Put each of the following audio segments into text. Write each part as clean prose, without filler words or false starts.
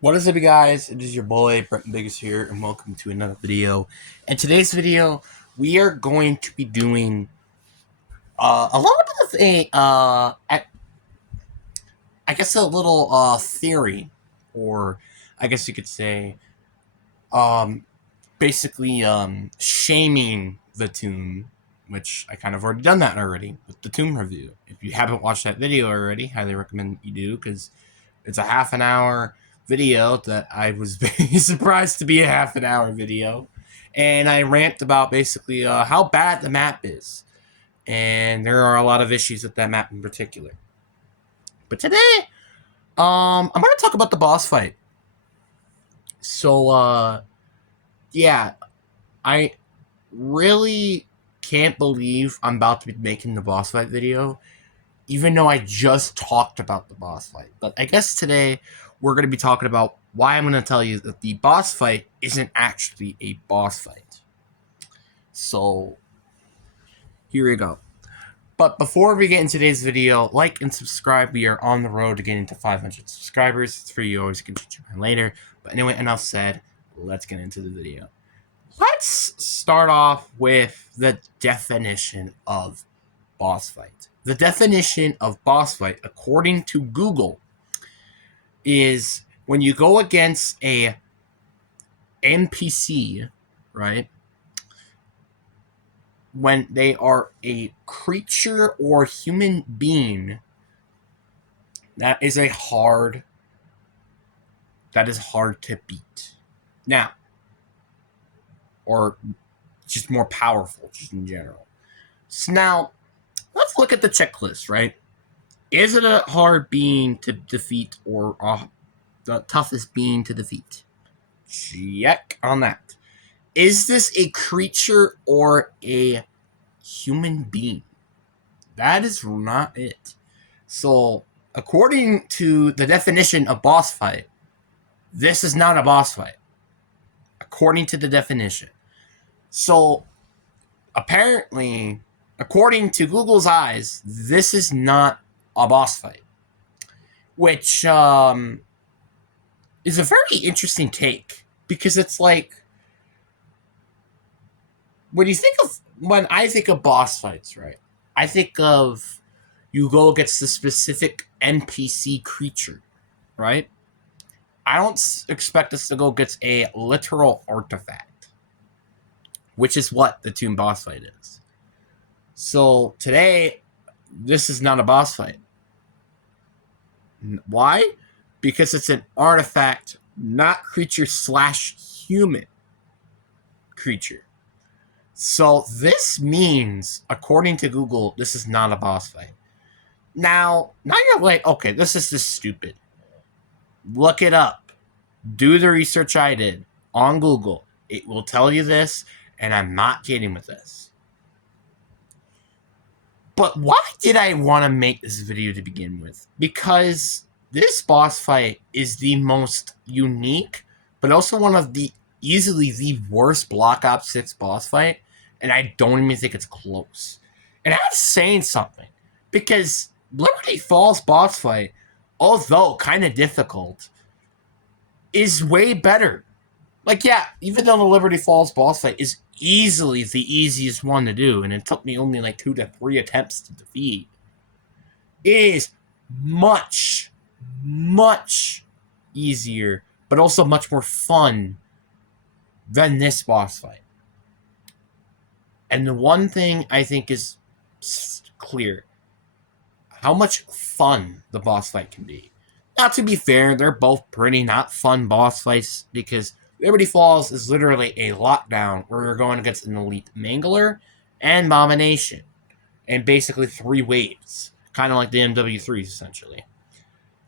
What is up, you guys? It is your boy Brent Biggest here, and welcome to another video. In today's video, we are going to be doing a little bit of I guess a little theory, or I guess you could say, um, basically shaming the tomb, which I kind of already done that already with the tomb review. If you haven't watched that video already, highly recommend you do because it's a half an hour video that I was very surprised to be a half an hour video. And I rant about basically how bad the map is. And there are a lot of issues with that map in particular. But today, I'm going to talk about the boss fight. So, yeah, I really can't believe I'm about to be making the boss fight video, even though I just talked about the boss fight. But I guess today we're going to be talking about why I'm going to tell you that the boss fight isn't actually a boss fight. So, here we go. But before we get into today's video, like and subscribe. We are on the road to getting to 500 subscribers. It's free, you always can change your mind later. But anyway, enough said. Let's get into the video. Let's start off with the definition of boss fight. The definition of boss fight, according to Google, is when you go against a NPC, right? When they are a creature or human being that is hard to beat. Now, or just more powerful, just in general. So now, let's look at the checklist, right? Is it a hard being to defeat or the toughest being to defeat? Check on that. Is this a creature or a human being? That is not it. So, according to the definition of boss fight, this is not a boss fight. According to the definition. So, apparently, according to Google's eyes, this is not a boss fight. Which is a very interesting take. Because it's like, when I think of boss fights, right? I think of you go against a specific NPC creature, right? I don't expect us to go against a literal artifact, which is what the tomb boss fight is. So today, this is not a boss fight. Why? Because it's an artifact, not creature / human creature. So this means, according to Google, this is not a boss fight. Now you're like, okay, this is just stupid. Look it up. Do the research I did on Google. It will tell you this, and I'm not kidding with this. But why did I want to make this video to begin with? Because this boss fight is the most unique, but also one of the easily the worst Black Ops 6 boss fight, and I don't even think it's close. And that's saying something, because Liberty Falls boss fight, although kind of difficult, is way better. Like, yeah, even though the Liberty Falls boss fight is easily the easiest one to do, and it took me only like 2 to 3 attempts to defeat, it is much, much easier, but also much more fun than this boss fight. And the one thing I think is clear, how much fun the boss fight can be. Now, to be fair, they're both pretty not fun boss fights, because Liberty Falls is literally a lockdown where you're going against an elite Mangler and Abomination, and basically 3 waves, kind of like the MW3s, essentially.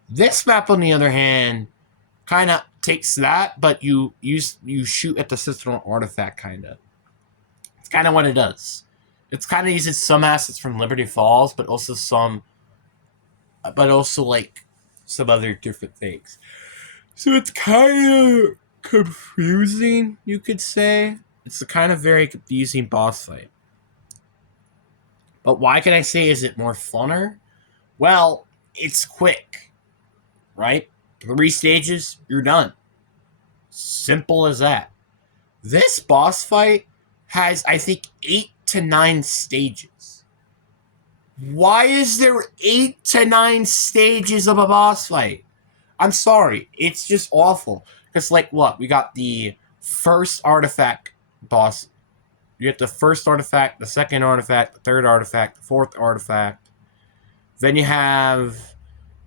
This map, on the other hand, kind of takes that, but you shoot at the Sentinel artifact, kind of. It's kind of what it does. It's kind of uses some assets from Liberty Falls, but also like some other different things. So it's kind of confusing, you could say. It's a kind of very confusing boss fight. But why can I say is it more funner? Well, it's quick, right? 3 stages, you're done. Simple as that. This boss fight has, I think, 8 to 9 stages. Why is there 8 to 9 stages of a boss fight? I'm sorry. It's just awful. Because, like, what? We got the first artifact boss. You get the first artifact, the second artifact, the third artifact, the fourth artifact. Then you have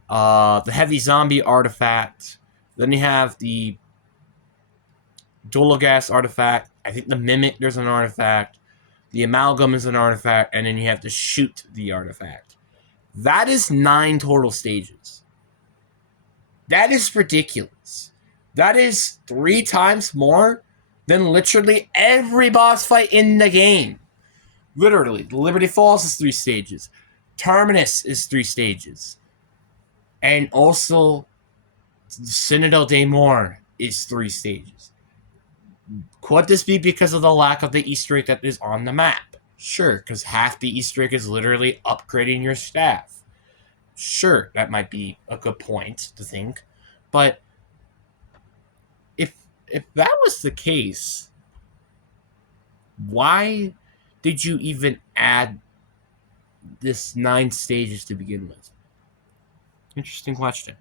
the heavy zombie artifact. Then you have the Dologas artifact. I think the Mimic, there's an artifact. The Amalgam is an artifact. And then you have to shoot the artifact. That is 9 total stages. That is ridiculous. That is 3 times more than literally every boss fight in the game. Literally. Liberty Falls is 3 stages. Terminus is 3 stages. And also, Citadel de Mor is 3 stages. Could this be because of the lack of the Easter egg that is on the map? Sure, because half the Easter egg is literally upgrading your staff. Sure, that might be a good point to think. But if that was the case, why did you even add this 9 stages to begin with? Interesting question.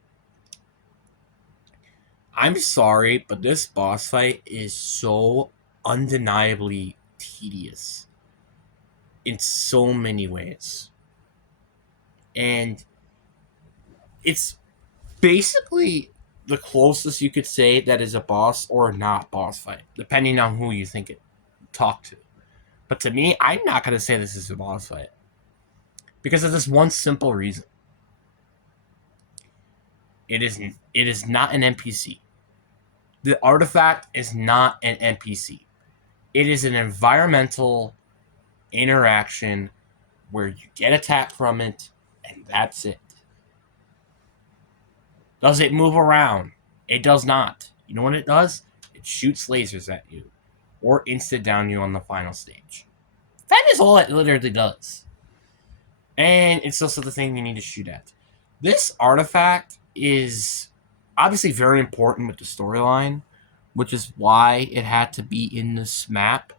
I'm sorry, but this boss fight is so undeniably tedious in so many ways. And it's basically the closest you could say that is a boss or not boss fight, depending on who you think it talk to. But to me, I'm not going to say this is a boss fight. Because of this one simple reason. It is not an NPC. The artifact is not an NPC. It is an environmental interaction where you get attacked from it, and that's it. Does it move around? It does not. You know what it does? It shoots lasers at you, or insta-down you on the final stage. That is all it literally does. And it's also the thing you need to shoot at. This artifact is obviously very important with the storyline, which is why it had to be in this map.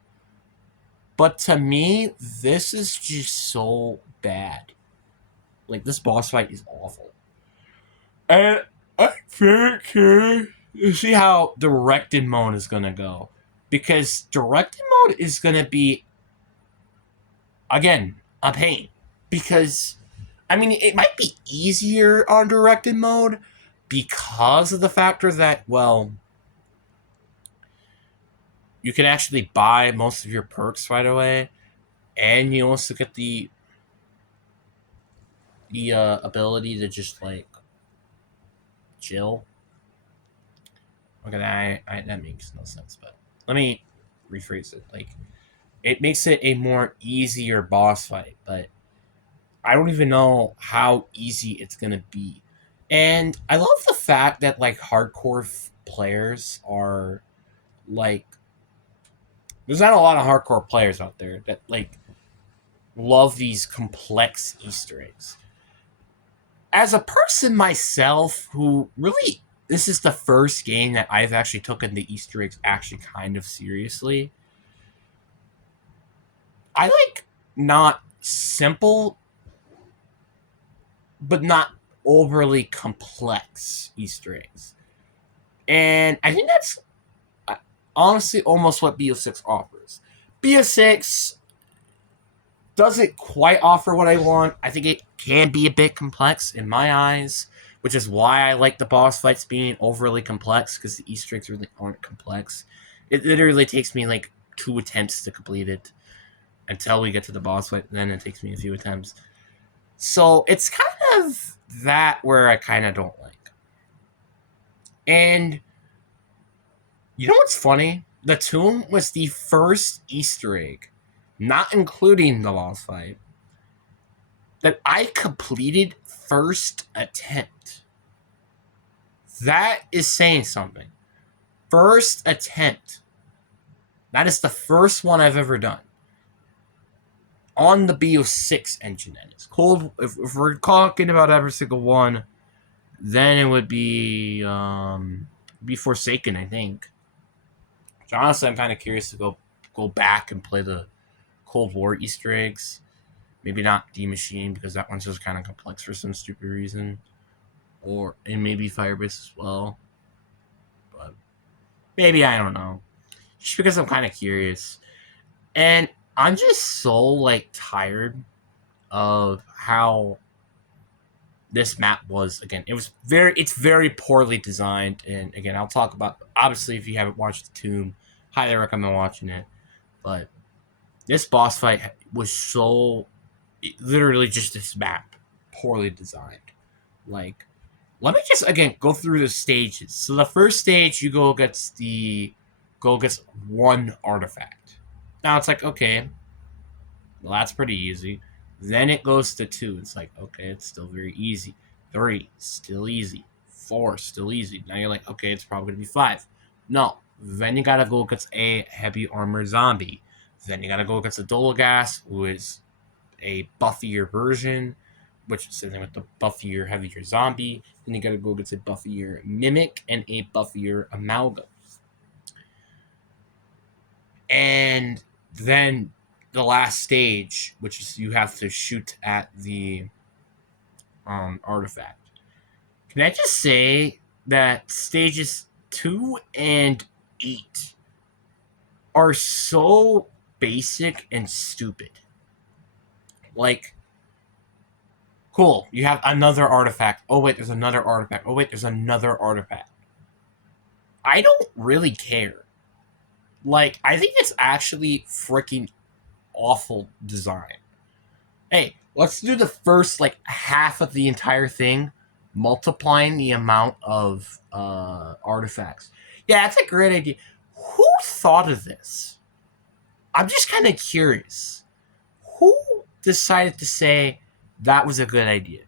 But to me, this is just so bad. Like, this boss fight is awful. And I'm very curious to see how directed mode is going to go. Because directed mode is going to be, again, a pain. Because, I mean, it might be easier on directed mode because of the factor that, well, you can actually buy most of your perks right away. And you also get the ability to just, like, chill. Okay, that makes no sense, but let me rephrase it. Like, it makes it a more easier boss fight, but I don't even know how easy it's gonna be. And I love the fact that, like, hardcore players are, like, there's not a lot of hardcore players out there that, like, love these complex Easter eggs. As a person myself who really, this is the first game that I've actually taken the Easter eggs actually kind of seriously. I like not simple, but not overly complex Easter eggs. And I think that's honestly almost what BO6 offers. BO6 doesn't quite offer what I want. I think it can be a bit complex in my eyes, which is why I like the boss fights being overly complex, because the Easter eggs really aren't complex. It literally takes me like 2 attempts to complete it until we get to the boss fight, then it takes me a few attempts. So it's kind of that where I kind of don't like. And you know what's funny? The tomb was the first Easter egg, not including the boss fight, that I completed first attempt. That is saying something. First attempt. That is the first one I've ever done. On the BO6 engine, that is. Cold, if we're talking about every single one, Then it would be Forsaken, I think. So honestly, I'm kind of curious to go back and play the Cold War Easter eggs. Maybe not D Machine because that one's just kind of complex for some stupid reason, and maybe Firebase as well. But maybe I don't know. Just because I'm kind of curious, and I'm just so like tired of how this map was. Again, it's very poorly designed, and again, I'll talk about, obviously, if you haven't watched the Tomb, highly recommend watching it. But this boss fight was so literally just this map poorly designed. Like, let me just again go through the stages. So the first stage, you go against one artifact. Now it's like, okay, well, that's pretty easy. Then it goes to 2. It's like, okay, it's still very easy. 3, still easy. 4, still easy. Now you're like, okay, it's probably gonna be 5. No. Then you gotta go against a heavy armor zombie. Then you gotta go against a Dolagas, who is a buffier version, which is sitting with the buffier, heavier zombie. Then you gotta go against a buffier mimic and a buffier amalgam. And then the last stage, which is you have to shoot at the artifact. Can I just say that stages 2 and 8 are so basic and stupid? Like, cool, you have another artifact. Oh, wait, there's another artifact. Oh, wait, there's another artifact. I don't really care. Like, I think it's actually freaking awful design. Hey, let's do the first, like, half of the entire thing, multiplying the amount of artifacts. Yeah, that's a great idea. Who thought of this? I'm just kind of curious. Who decided to say that was a good idea?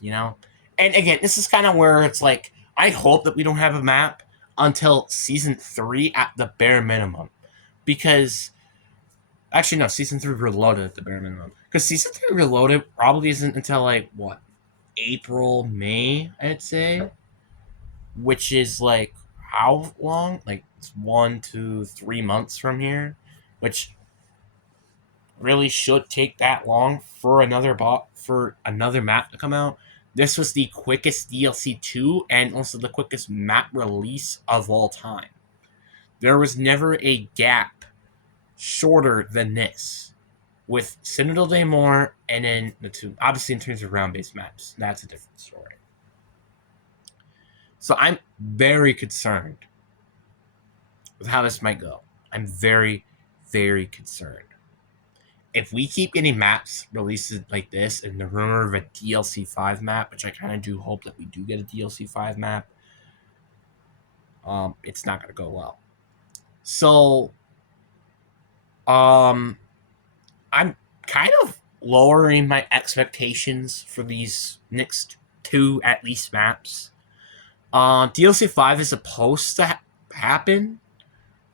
You know? And again, this is kind of where it's like, I hope that we don't have a map until season 3 at the bare minimum. Because, actually, no, season 3 Reloaded at the bare minimum. Because season 3 Reloaded probably isn't until, like, what? April, May, I'd say. Which is, like, how long? Like, it's 1 to 3 months from here. Which really should take that long for another map to come out. This was the quickest DLC 2 and also the quickest map release of all time. There was never a gap shorter than this. With Sentinel Day More and then the 2. Obviously, in terms of round-based maps, that's a different story. So I'm very concerned with how this might go. I'm very, very concerned. If we keep getting maps releases like this and the rumor of a DLC 5 map, which I kind of do hope that we do get a DLC 5 map, it's not going to go well. So, I'm kind of lowering my expectations for these next 2 at least maps. DLC 5 is supposed to happen,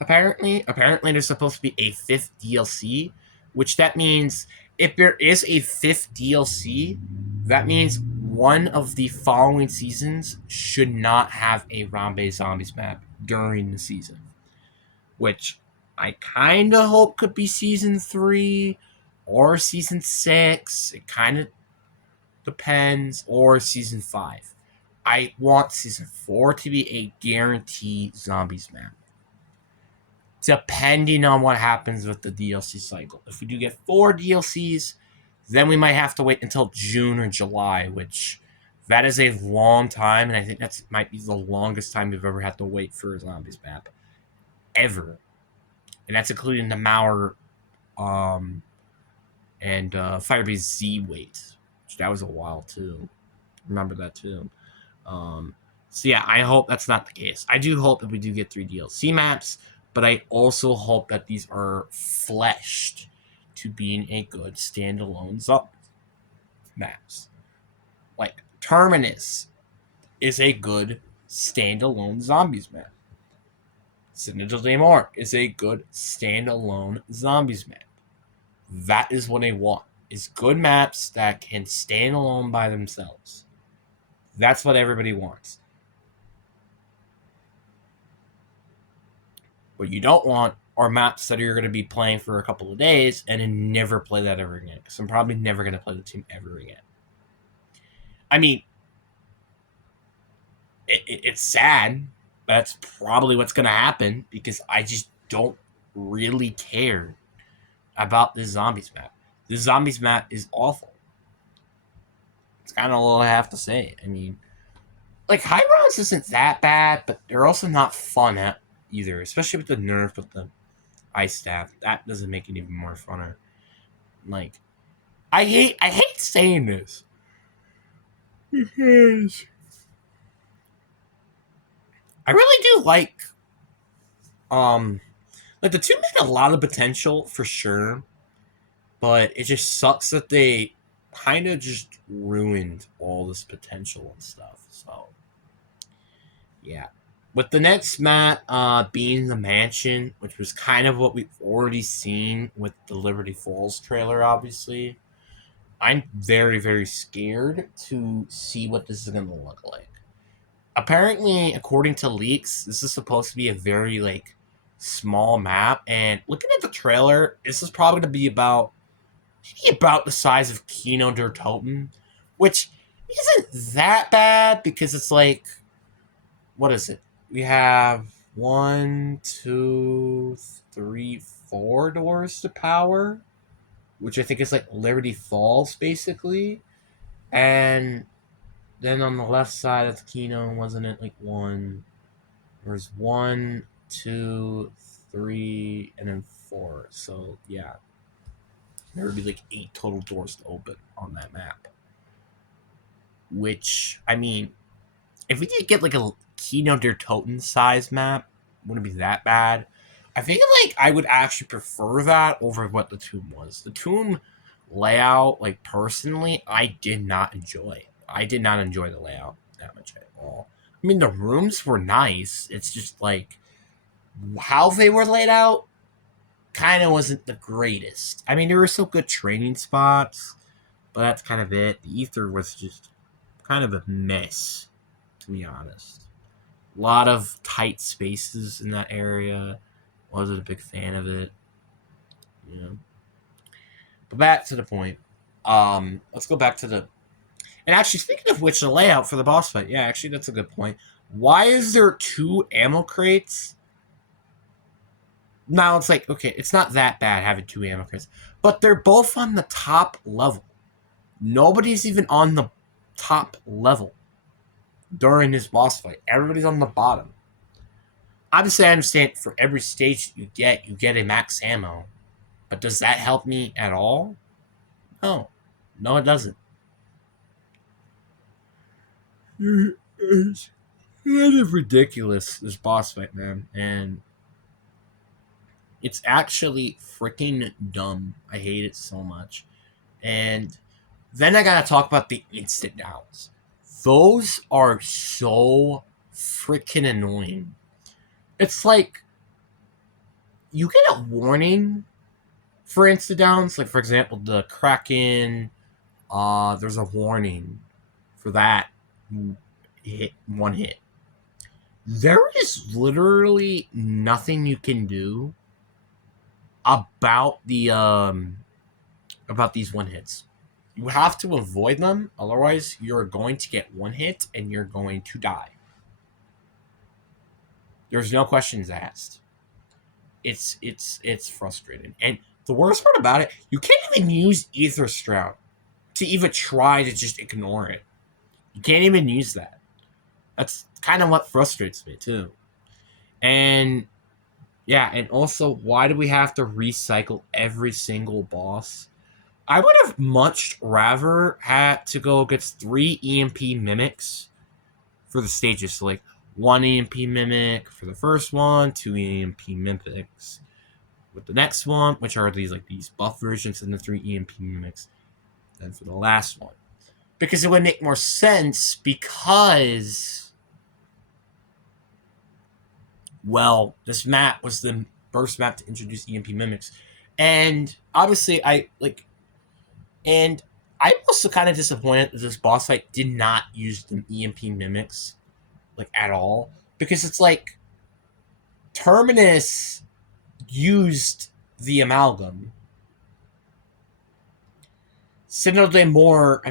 apparently. Apparently, there's supposed to be a 5th DLC, which that means if there is a 5th DLC, that means one of the following seasons should not have a round-based zombies map during the season, which I kind of hope could be season 3 or season 6. It kind of depends, or season 5. I want season 4 to be a guaranteed zombies map, depending on what happens with the DLC cycle. If we do get 4 DLCs, then we might have to wait until June or July, which that is a long time, and I think that might be the longest time we've ever had to wait for a zombies map. Ever. And that's including the Mauer and Firebase Z wait. Which that was a while, too. Remember that, too. So yeah, I hope that's not the case. I do hope that we do get 3 DLC maps, but I also hope that these are fleshed to being a good standalone zombies maps. Like, Terminus is a good standalone zombies map. Sentinel Day More is a good standalone zombies map. That is what I want, is good maps that can stand alone by themselves. That's what everybody wants. What you don't want are maps that you're going to be playing for a couple of days and then never play that ever again. Because I'm probably never going to play the team ever again. I mean, it's sad. That's probably what's going to happen because I just don't really care about this zombies map. This zombies map is awful. It's kind of all I have to say. I mean, like Hyrons isn't that bad, but they're also not fun at either, especially with the nerf with the ice staff. That doesn't make it even more funner. Like, I hate saying this because I really do like the two had a lot of potential for sure, but it just sucks that they kind of just ruined all this potential and stuff. So yeah. With the next map being the mansion, which was kind of what we've already seen with the Liberty Falls trailer, obviously, I'm very, very scared to see what this is going to look like. Apparently, according to leaks, this is supposed to be a very, like, small map, and looking at the trailer, this is probably going to be about the size of Kino der Toten, which isn't that bad because it's like, what is it? We have 1, 2, 3, 4 doors to power, which I think is like Liberty Falls basically. And then on the left side of the Kino, wasn't it like one? There's 1, 2, 3, and then 4. So yeah, there would be like 8 total doors to open on that map. Which, I mean, if we did get like a Kino der Toten size map, wouldn't be that bad. I feel like I would actually prefer that over what the tomb was. The tomb layout, like personally, I did not enjoy. I did not enjoy the layout that much at all. I mean, the rooms were nice. It's just like how they were laid out kind of wasn't the greatest. I mean, there were still good training spots, but that's kind of it. The ether was just kind of a mess, to be honest. A lot of tight spaces in that area. Wasn't a big fan of it. You know. But back to the point. Let's go back to the. And actually, speaking of which, the layout for the boss fight. Yeah, actually, that's a good point. Why is there 2 ammo crates? Now it's like, okay, it's not that bad having 2 ammo crates, but they're both on the top level. Nobody's even on the top level during this boss fight. Everybody's on the bottom. Obviously, I understand for every stage you get a max ammo. But does that help me at all? No. No, it doesn't. It's kind of ridiculous, this boss fight, man. And it's actually freaking dumb. I hate it so much. And then I gotta talk about the instant downs. Those are so freaking annoying. It's like you get a warning for instant downs. Like, for example, the Kraken, there's a warning for that hit, one hit. There is literally nothing you can do about the about these one hits. You have to avoid them, otherwise you're going to get one hit and you're going to die. There's no questions asked. It's frustrating. And the worst part about it, you can't even use Ether Stroud to even try to just ignore it. You can't even use that. That's kind of what frustrates me too. And yeah, and also, why do we have to recycle every single boss? I would have much rather had to go against 3 EMP mimics for the stages. So like 1 EMP mimic for the first one, 2 EMP mimics with the next one, which are these buff versions, and the 3 EMP mimics then for the last one. Because it would make more sense because, well, this map was the first map to introduce EMP mimics. And obviously and I'm also kind of disappointed that this boss fight did not use the EMP mimics like at all, because it's like Terminus used the amalgam. Sentinel did more. I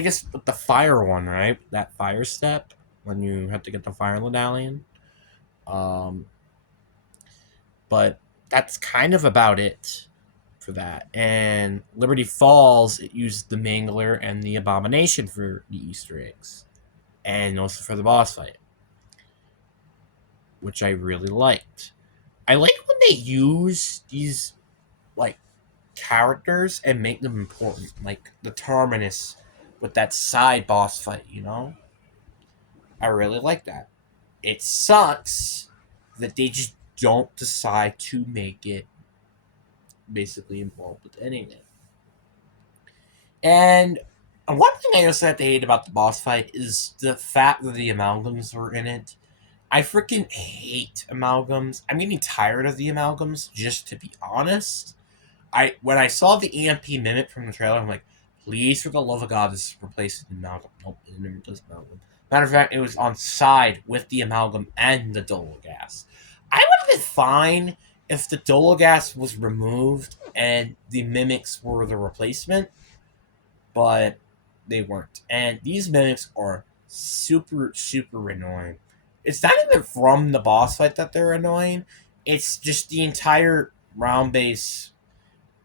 guess with the fire one, right? That fire step when you have to get the fire medallion. Um, but that's kind of about it for that. And Liberty Falls, it used the Mangler and the Abomination for the Easter eggs, and also for the boss fight, which I really liked. I like when they use these like characters and make them important, like the Terminus with that side boss fight. I really like that. It sucks that they just don't decide to make it basically involved with anything. And one thing I also have to hate about the boss fight is the fact that the amalgams were in it. I freaking hate amalgams. I'm getting tired of the amalgams, just to be honest. When I saw the EMP mimic from the trailer, I'm like, please, for the love of God, this is replacing the amalgam. Nope, it never does amalgam. Matter of fact, it was on side with the amalgam and the Dolo gas. I would have been fine if the Dolo gas was removed and the mimics were the replacement, but they weren't. And these mimics are super, super annoying. It's not even from the boss fight that they're annoying. It's just the entire round base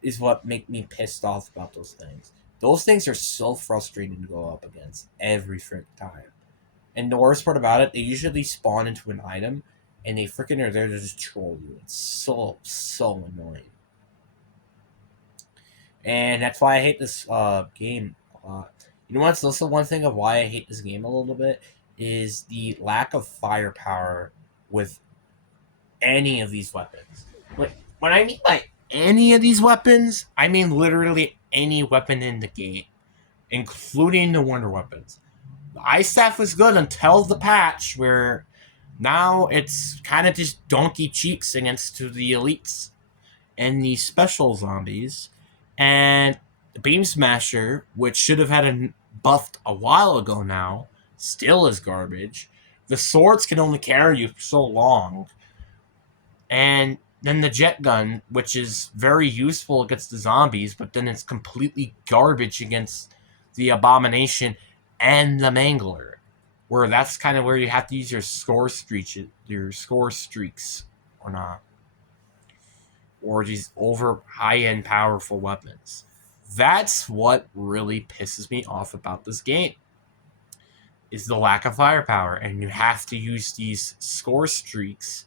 is what make me pissed off about those things. Those things are so frustrating to go up against every freaking time. And the worst part about it, they usually spawn into an item and they freaking are there to just troll you. It's so, so annoying. And that's why I hate this game a lot. You know what's also one thing of why I hate this game a little bit is the lack of firepower with any of these weapons. When I mean by any of these weapons, I mean literally any weapon in the game, including the wonder weapons. The ice staff was good until the patch where now it's kind of just donkey cheeks against to the elites and the special zombies. And the Beam Smasher, which should have had a buffed a while ago now, still is garbage. The swords can only carry you for so long. And then the jet gun, which is very useful against the zombies, but then it's completely garbage against the Abomination and the Mangler. Where that's kind of where you have to use your score streaks, or not, or these over high end powerful weapons. That's what really pisses me off about this game. Is the lack of firepower, and you have to use these score streaks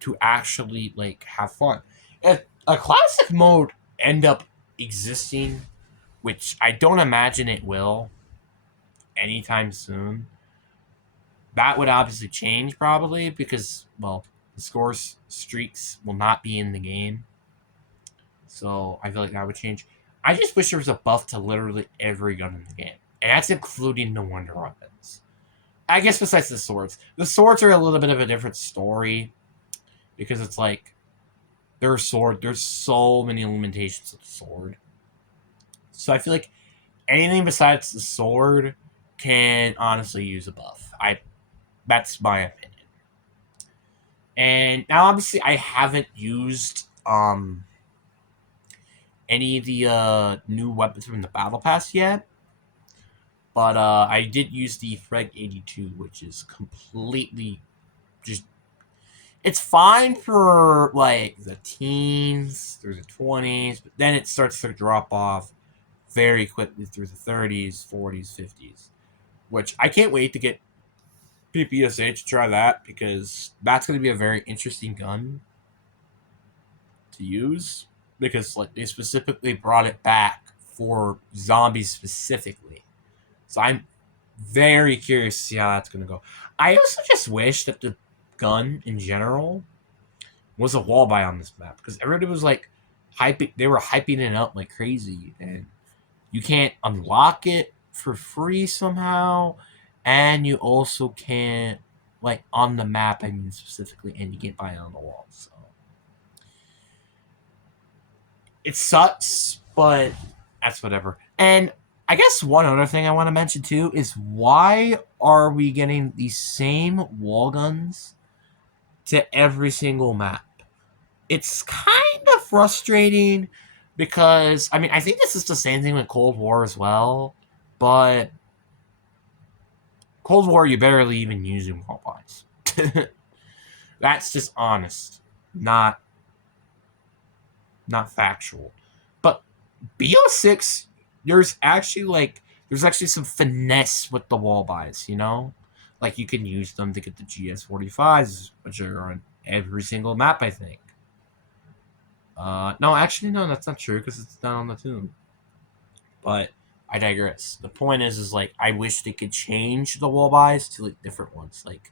to actually have fun. If a classic mode end up existing, which I don't imagine it will anytime soon, that would obviously change probably because, well, the score streaks will not be in the game. So I feel like that would change. I just wish there was a buff to literally every gun in the game. And that's including the wonder weapons. I guess besides the swords. The swords are a little bit of a different story. Because it's like there's so many limitations of the sword. So I feel like anything besides the sword can honestly use a buff. That's my opinion. And now obviously I haven't used any of the new weapons from the battle pass yet. But I did use the Frag 82, which is completely just, it's fine for the teens through the 20s, but then it starts to drop off very quickly through the 30s, 40s, 50s, which I can't wait to get PPSA to try that, because that's going to be a very interesting gun to use, because they specifically brought it back for zombies specifically. So I'm very curious to see how that's going to go. I also just wish that the gun in general was a wall buy on this map, because everybody was hyping. They were hyping it up like crazy, and you can't unlock it for free somehow, and you also can't on the map. I mean specifically, and you can't buy it on the wall. So it sucks, but that's whatever. And I guess one other thing I want to mention too is why are we getting the same wall guns to every single map? It's kind of frustrating because I mean I think this is the same thing with Cold War as well, but Cold War you barely even use wall lines. That's just honest, not factual. But BO6, there's actually some finesse with the wall buys, you know? Like you can use them to get the GS45s, which are on every single map, I think. No, actually, no, that's not true because it's not on the tomb. But I digress. The point is like I wish they could change the wall buys to like different ones, like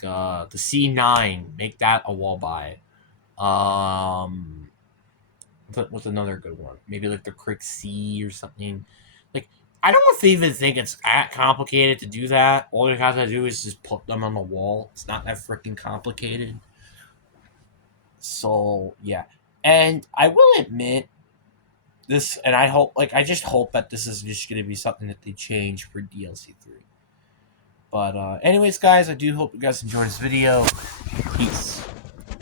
the C9, make that a wall buy. What's another good one? Maybe like the Crick C or something. Like I don't even think it's that complicated to do that. All you have to do is just put them on the wall. It's not that freaking complicated. So yeah, and I will admit this, and I just hope that this is just going to be something that they change for DLC 3. But anyways, guys, I do hope you guys enjoyed this video. Peace.